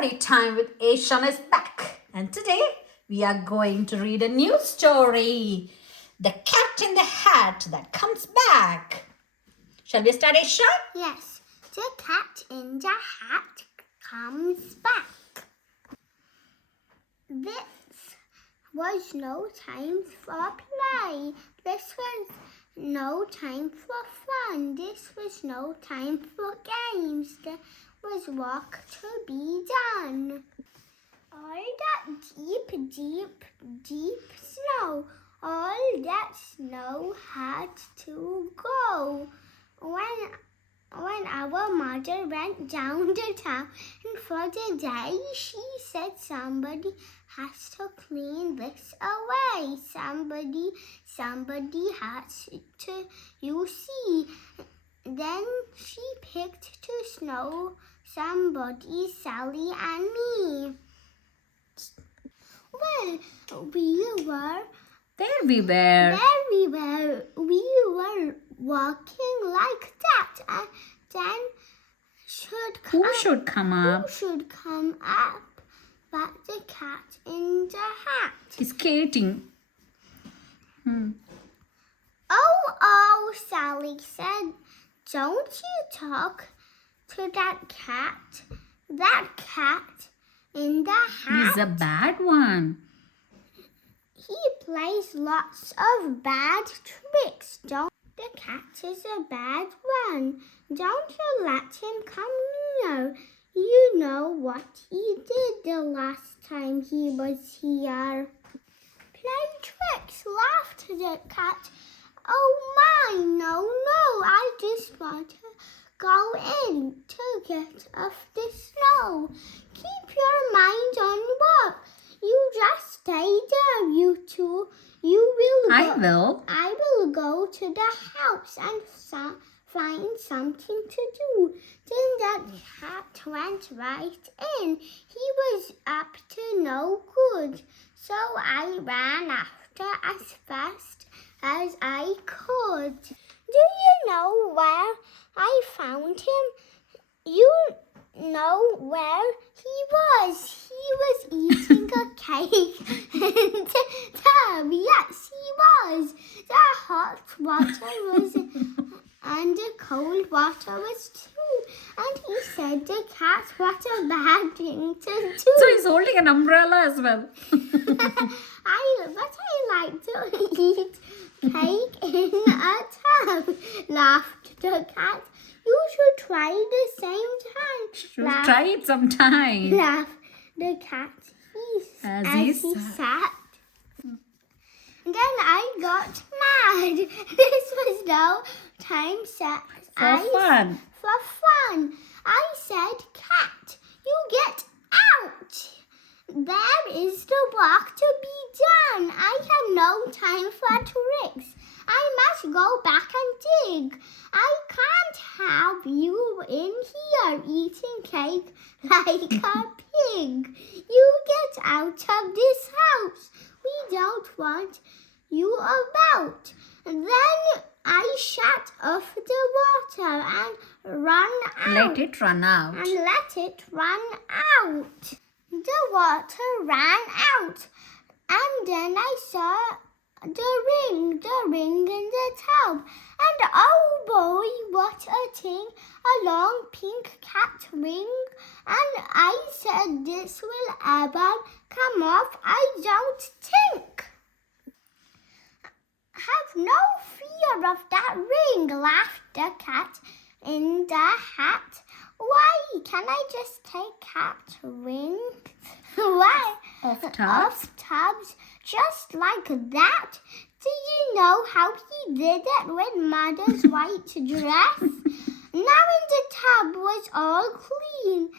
Storytime with Asian is back, and today we are going to read a new story, The Cat in the Hat That Comes Back. Shall we start, Aisha? Yes, the cat in the hat comes back. This was no time for play. This was no time for fun. This was no time for games. There was work to be done. All that deep snow, all that snow had to go. When our mother went down to town for the day, she said somebody has to clean this away. Somebody has to, you see. Then she picked to snow somebody, Sally and me. Well, we were walking like that, and then Who should come up? But the cat in the hat. He's skating. Oh, Sally said, don't you talk to that cat. That cat in the hat. He's a bad one. He plays lots of bad tricks. The cat is a bad one. Don't you let him come near. You know what he did the last time he was here. Play tricks, laughed the cat. Oh my, no, I just want to go in to get off the snow. Keep your mind on work. You just stay there, you two. I will go to the house and find something to do. Then that cat went right in. He was up to no good. So I ran after as fast as I could. Do you know where I found him? You know where he was. He was eating a cake in the tub. Yes, he was. The hot water was and the cold water was too. And he said the cat, what a bad thing to do. So he's holding an umbrella as well. But I like to eat cake in a tub, laughed the cat. You should try the same time. Try it sometime. Laughed the cat as he sat. Then I got mad. This was no time set for fun. I said, cat, you get out. There is the work to be done. I have no time for tricks. I must go back and dig. I can't have you in here eating cake like a pig. You get out of this house. We don't want you about. And then I shut off the water and run out. Let it run out. The water ran out. And then I saw the ring in the tub. And oh boy, what a thing, a long pink cat ring. And I said, this will ever come off, I don't think. Have no fear of that ring, laughed the cat in the hat. Why can't I just take cat rings? Why? Off tubs, just like that. Do you know how he did it with Mother's white dress? Now in the tub was all clean,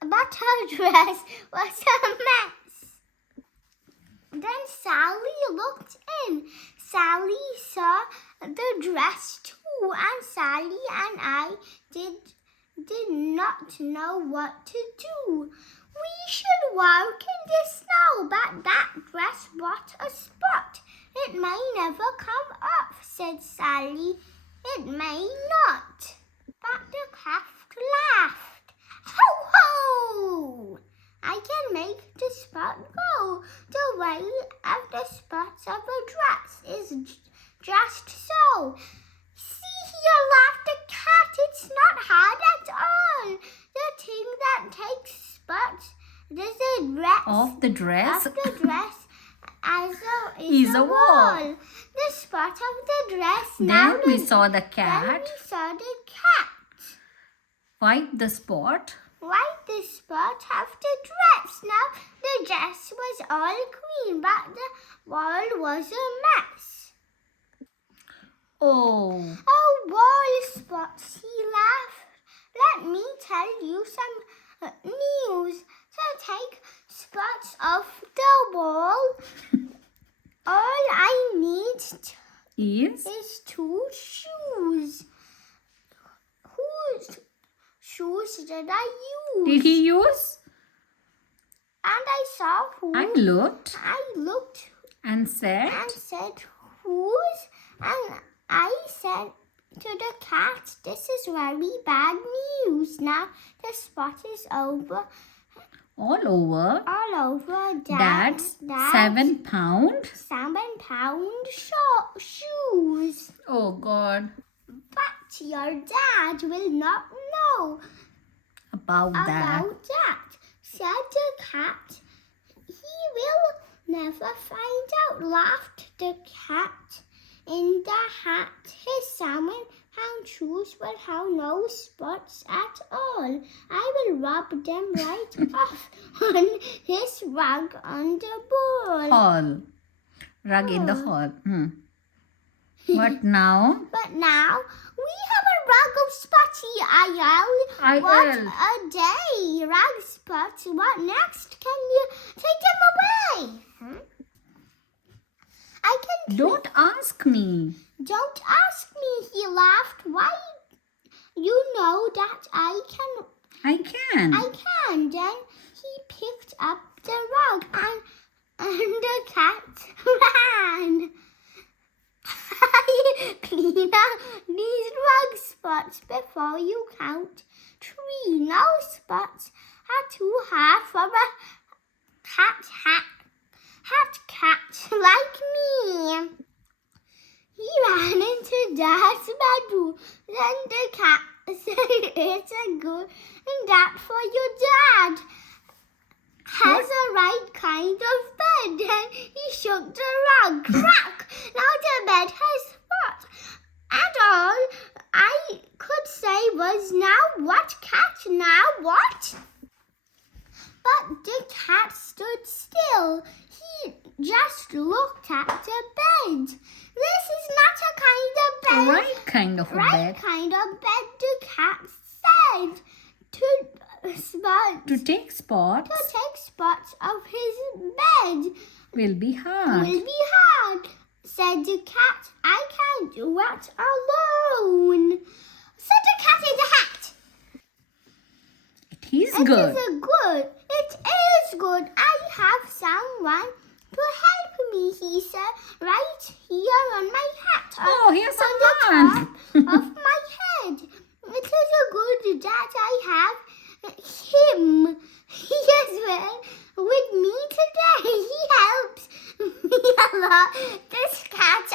but her dress was a mess. Then Sally looked in. Sally saw the dress too, and Sally and I did not know what to do. We should walk in the snow, but that dress brought a spot. It may never come off, said Sally. It may not. But the cat laughed. Ho, ho! I can make the spot go. The way of the spots of a dress is just so. See here, laughed the cat. It's not hard at all. The thing that takes spots the dress Of the dress of the dress is a wall. The spot of the dress. Then we saw the Then cat we saw the cat. wipe the spot. Wipe the spot of the dress. Now the dress was all clean, but the wall was a mess. Oh, Oh, wall spots, he laughed. Let me tell you some news. To take spots off the wall, all I need is two shoes. Whose shoes did I use? did he use? And I saw who. I looked I looked and said, whose? And I said to the cat, this is very bad news. Now the spot is over. all over. All over. That's 7 pound. 7 pound shoes. Oh God, But your dad will not know about that. about that, said the cat. He will never find out, laughed the cat. In the hat, his 7 pound shoes will have no spots at all. I will rub them right off on his rug on the ball. Hall. Rug in the hall. What now? But now we have a rug of spotty IL. What a day! Rug spots. What next? Can you take them away? I can. Don't ask me. Don't ask me, he laughed. Why? You know that I can. I can. I can. Then he picked up the rug and the cat ran. Clean up these rug spots before you count 3. No spots are too hard for a cat like me. He ran into Dad's bedroom. Then the cat said, it's a good that for your dad. Has a right kind of bed. Then he shook the rug. Crack! Now the bed has spots. And all I could say was, now what, cat? Now what? But the cat stood still. He just looked at the bed. This is not a kind of bed. Right kind of a Right bed. kind of bed, the cat said. To take spots To take spots of his bed will be hard. will be hard, said the cat. I can't do it alone. Said the cat in the hat. It is good. It is good. I have someone to help me, he said, right here on my hat. Oh, here's on someone. the top of my head. It is a good that I have him. He is with me today. He helps me a lot. This cat.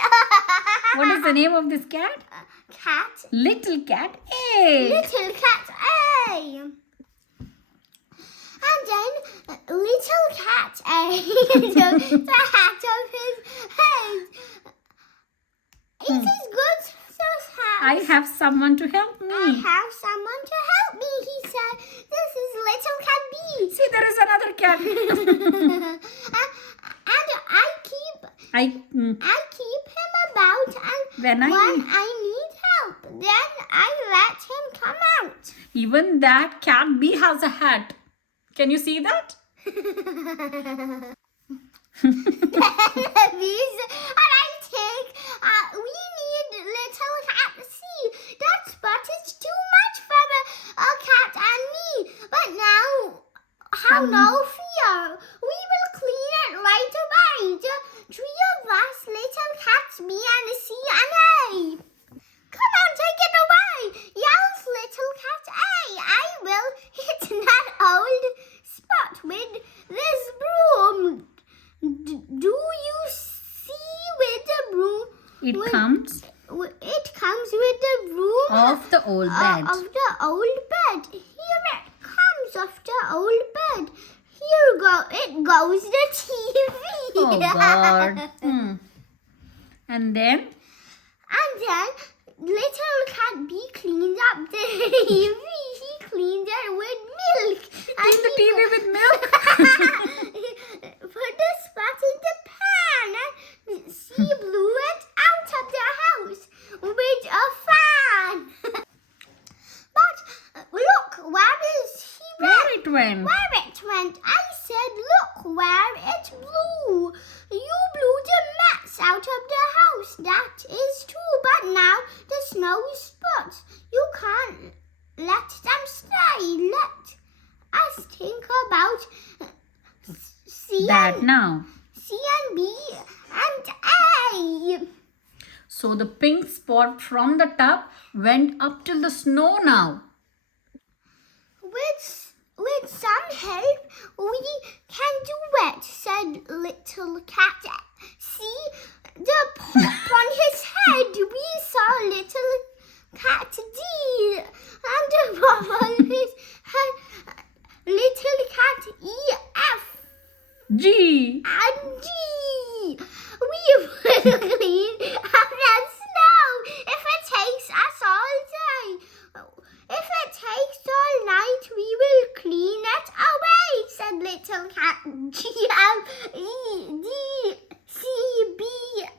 What is the name of this cat? Cat. Little cat A. Little cat A. And then little cat A. the hat of his head. It is good to have. I have someone to help me. I have someone to help me, he said. This is little cat B. See, there is another cat. and I keep him about, and When I need help, then I let him come out. Even that cat B has a hat. Can you see that? These, and I think we need little cat C. That spot is too much for a cat and me. But now, have no fear. We will clean it right away. The 3 of us, little cats B and C and A. Come on, take it away, yells little cat A. I will hit that old spot with It comes It comes with the room off the old bed. of the old bed. Here it comes off the old bed. It goes the TV. Oh God. And then And then little cat B cleaned up the TV. He cleaned it with milk. clean the TV with milk. Put the spot in the pan and she blew it out of the house with a fan. But look, where is he Where it went? Where it went. I said, look where it blew. You blew the mats out of the house. That is true. But now the snow spots. You can't let them stay. Let us think about C That and, now. C and B and A. So the pink spot from the tub went up till the snow now. With some help, we can do it, said little cat. See the pop on his head. We saw little cat D and the pop on his head. Little cat E, F, G. and G. We will clean up the snow if it takes us all day. If it takes all night, we will clean it away, said little cat. G, F, E, D, C, B,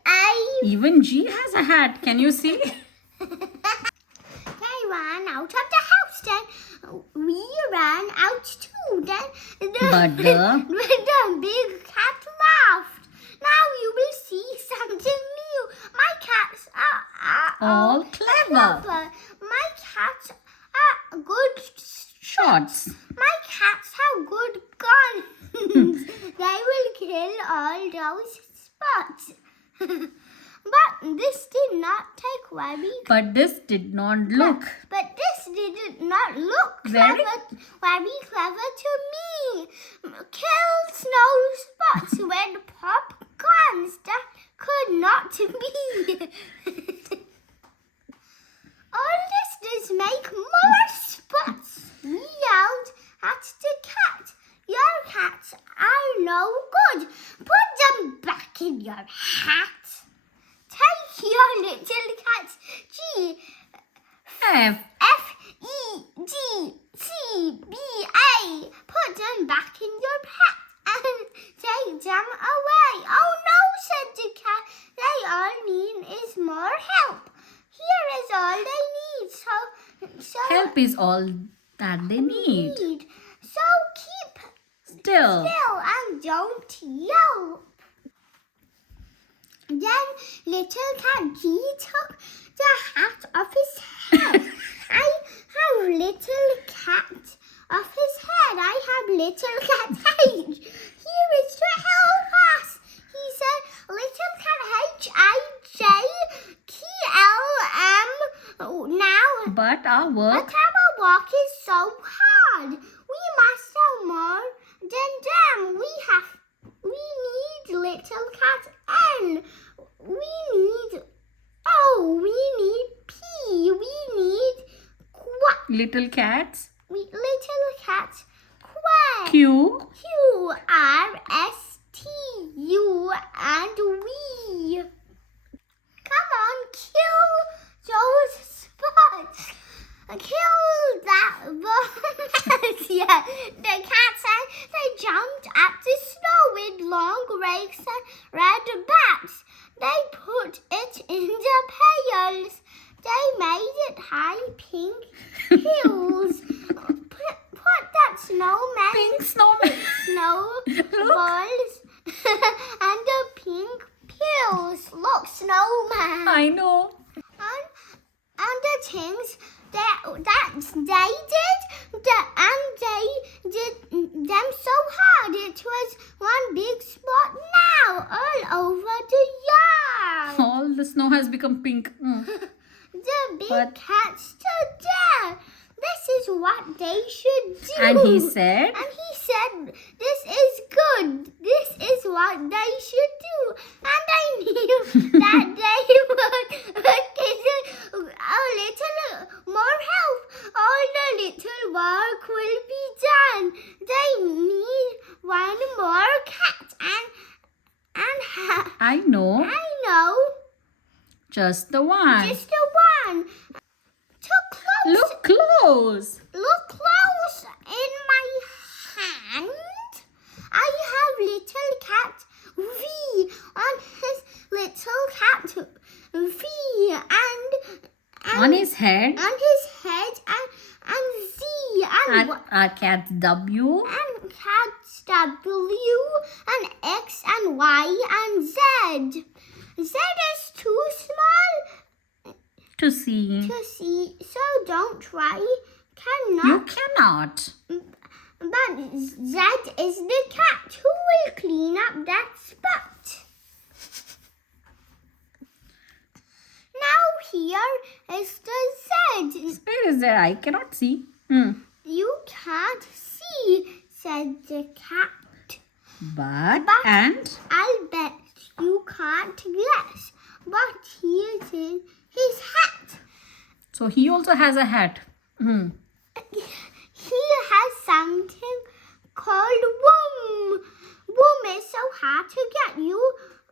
A. Even G has a hat. Can you see? They ran out of the house then. We ran out too. Then But the the big cat laughed. Now you will see something new. My cats are all clever. My cats are good Shots. My cats have good guns. They will kill all those spots. But this did not take But this did not look. But this did not look Very very clever to me. Kill snow spots with pop guns. That could not be. All this does make more spots. We yelled at the cat. Your cats are no good. Put them back in your hat. Take your little cats G, F. F, E, G, C, B, A. Put them back in your hat and take them away. Oh no, said the cat. They all need is more help. Here is all they need. So Help is all that they need. So keep Still. and don't yell. Then little cat G took the hat off his head. I have little cat off his head. I have little cat H. Here is to help us. He said, little cat H, I, J, K, L, M. Now, But our work. but our work is so hard. We must have more than them. We need little cat N. We need P. We need Little cats. little cat Q. Q. Q, R, S, T, U, and we. Come on, kill those spots. Kill that bomb. Yeah, the cat said they jumped at the snow with long rakes and red bats. They put it in the pails. They made it high pink hills. Put that snowman Pink snowman. snowballs and the pink pills. Look, snowman. I know. And the things that they did them so hard. It was one big spot now all over the yard. All the snow has become pink. The big But- cat stood there. This is what they should do. And he said, this is good. This is what they should do. And I knew that they one more cat I know. I know. Just the one. Just the one. Look close. Look close in my hand. I have little cat V on his little cat V and On his head. on his head and Z and Our cat's W. and cats W and X and Y and Z. Z is too small To see. to see, so don't try. You Cannot. cannot. But Z is the cat who will clean up that spot. Now here is the Z. Where is there? I cannot see. You can't see, said the cat. But But- and I'll bet you can't guess what he is in his hat. so he also has a hat. He has something called Wom. Wom is so hard to get. You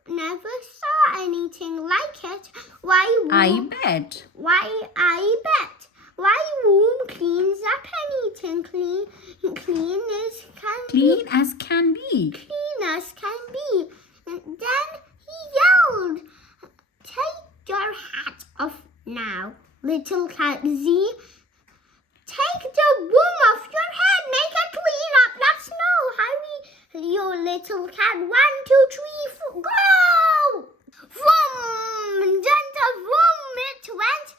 never saw anything like it. Why I Wom? bet. Why I bet. Why Wom cleans up anything clean as can Clean as can be. be. Clean as can be. And then he yelled, "Take your hat off now, little cat Z. Take the Wom off your head. Make it clean up. That's no hurry, you little cat. 1, 2, 3, 4, go!" Vroom! Just a vroom it went.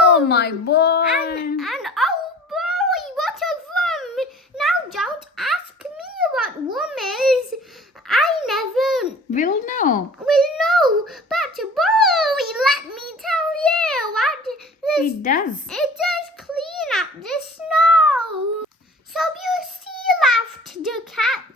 Oh Vroom. my boy. And oh boy, what a vroom! Now don't ask me what vroom is. I never Will know. will know. But boy, let me tell you what this It does. it does clean up the snow. So you see, laughed the cat.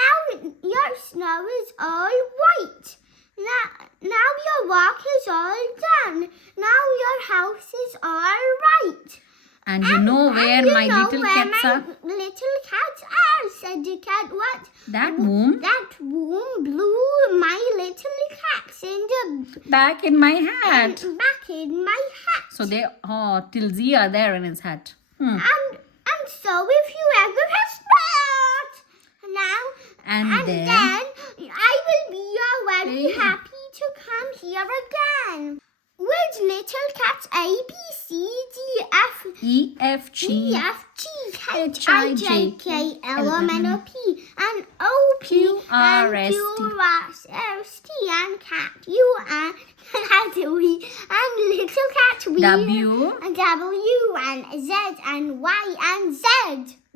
Now your snow is all white. Now your work is all done. Now your house is all right. And you know where And you my know little where cats my are? little cats are, said the cat. What? That womb That womb blew my little cats in the back in my hat. back in my hat. So they till Z are there in his hat. And so if you ever have spot now And then I will be very Yeah. happy to come here again. With little cats A, B, C, D, F, E F E, G F, G, H, I, J, K, L, M, N, O, P, and O, P, Q, R, and S, T. Q, R, S, T, and cat, U, and cat, V, and little cat, V, W and W, and Z, and Y, and Z.